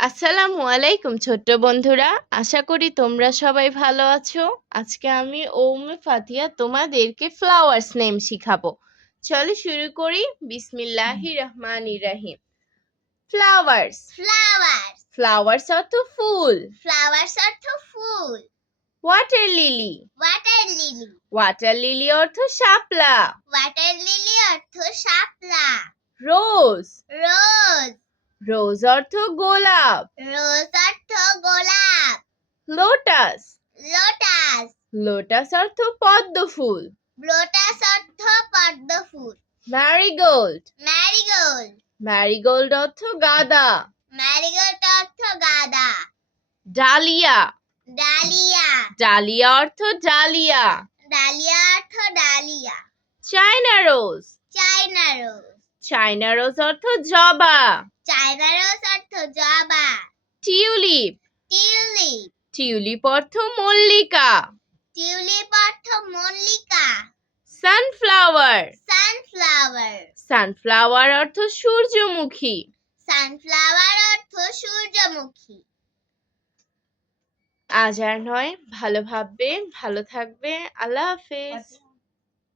আসসালামু আলাইকুম ছোট্ট বন্ধুরা, আশা করি তোমরা সবাই ভালো আছো। আজকে আমি ফাতিহা তোমাদেরকে ফ্লাওয়ার্স নেম শিখাবো। চলো শুরু করি। বিসমিল্লাহির রহমানির রহিম। ফ্লাওয়ার্স। ফ্লাওয়ার্স ফ্লাওয়ার্স অর্থ ফুল। ফ্লাওয়ার্স অর্থ ফুল। Water lily. Water lily water lily অর্থ শাপলা। ওয়াটার লিলি অর্থ শাপলা। রোজ। রোজ রোজ অর্থ গোলাপ। রোজ অর্থ গোলাপ। লোটাস। লোটাস লোটাস অর্থ পদ্ম ফুল। লোটাস অর্থ পদ্ম ফুল। ম্যারিগোল্ড। ম্যারিগোল্ড ম্যারিগোল্ড অর্থ গাঁদা। ম্যারিগোল্ড অর্থ গাঁদা। ডালিয়া। ডালিয়া ডালিয়া অর্থ ডালিয়া। ডালিয়া অর্থ dahlia. China rose. China rose China rose অর্থ জবা। চায়না রোজ অর্থ জবা। টিউলিপ। টিউলিপ টিউলিপ অর্থ মল্লিকা। টিউলিপ অর্থ মল্লিকা। সানফ্লাওয়ার। সানফ্লাওয়ার সানফ্লাওয়ার অর্থ সূর্যমুখী। সানফ্লাওয়ার অর্থ সূর্যমুখী। আজ আর নয়, ভালো ভাববে, ভালো থাকবে। আল্লাহ হাফেজ।